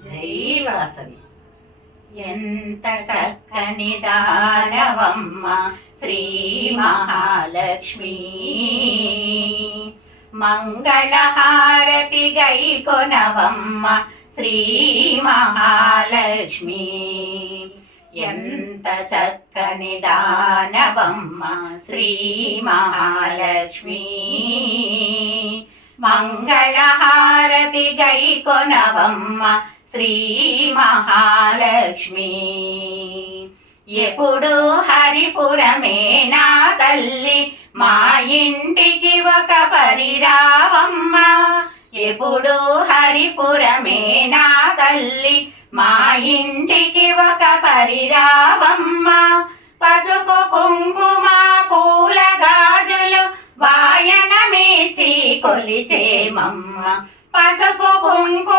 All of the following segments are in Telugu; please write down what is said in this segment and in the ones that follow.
జై వాసవి ఎంత చక్కని దానవమ్మ శ్రీ మహాలక్ష్మి. మంగళహారతి గై కొనవమ్మ శ్రీ మహాలక్ష్మి. ఎంత చక్కని దానవమ్మ శ్రీ మహాలక్ష్మి. మంగళహారతి గై కొనవమ్మ శ్రీ మహాలక్ష్మి. ఎప్పుడు హరిపురమే నా తల్లి మా ఇంటికి ఒక పరిరావమ్మ ఎప్పుడు హరిపురమే నా తల్లి మా ఇంటికి ఒక పరిరావమ్మ పసుపు కుంకుమ పూల గాజులు వాయనమేచి కొలిచేమమ్మ. పసుపు కుంకుమ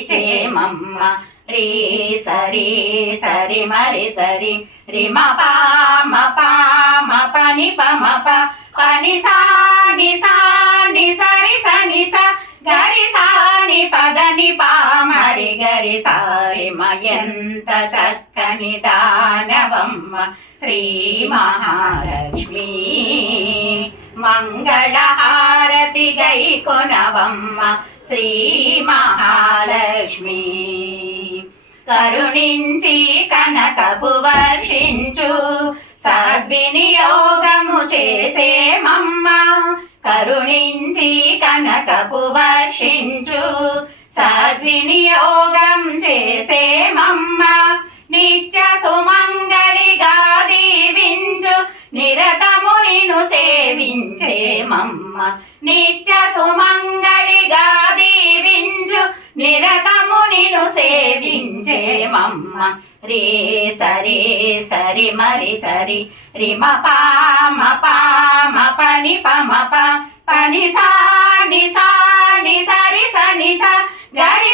చేమమ్మ రే సరి సరి మరి సరి మ పామ పామ పని పమ ప పని సాని సాని సరి సని స గరి సాని పదని పామరి గరి సారి ఎంత చక్కని దానవమ్మ. శ్రీ మహాలక్ష్మి మంగళహారతి గై కొనవమ్మ. శ్రీ మహాలక్ష్మి కరుణించి కనకపు వర్షించు సద్వినియోగము చేసేమమ్మ కరుణించి కనకపు వర్షించు సద్వినియోగం చేసేమమ్మ నిత్య సుమంగళిగా దీవించు నిరతము నిన్ను సేవించేమమ్మ నిత్య సు మమ్మ. రే సరే సరి మరి సరి. రిమ పామ పామ పని పమ ప పని సాని సాని సరి సని స. గరి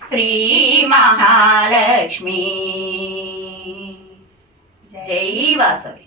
శ్రీ మహాలక్ష్మి. జై వాసవి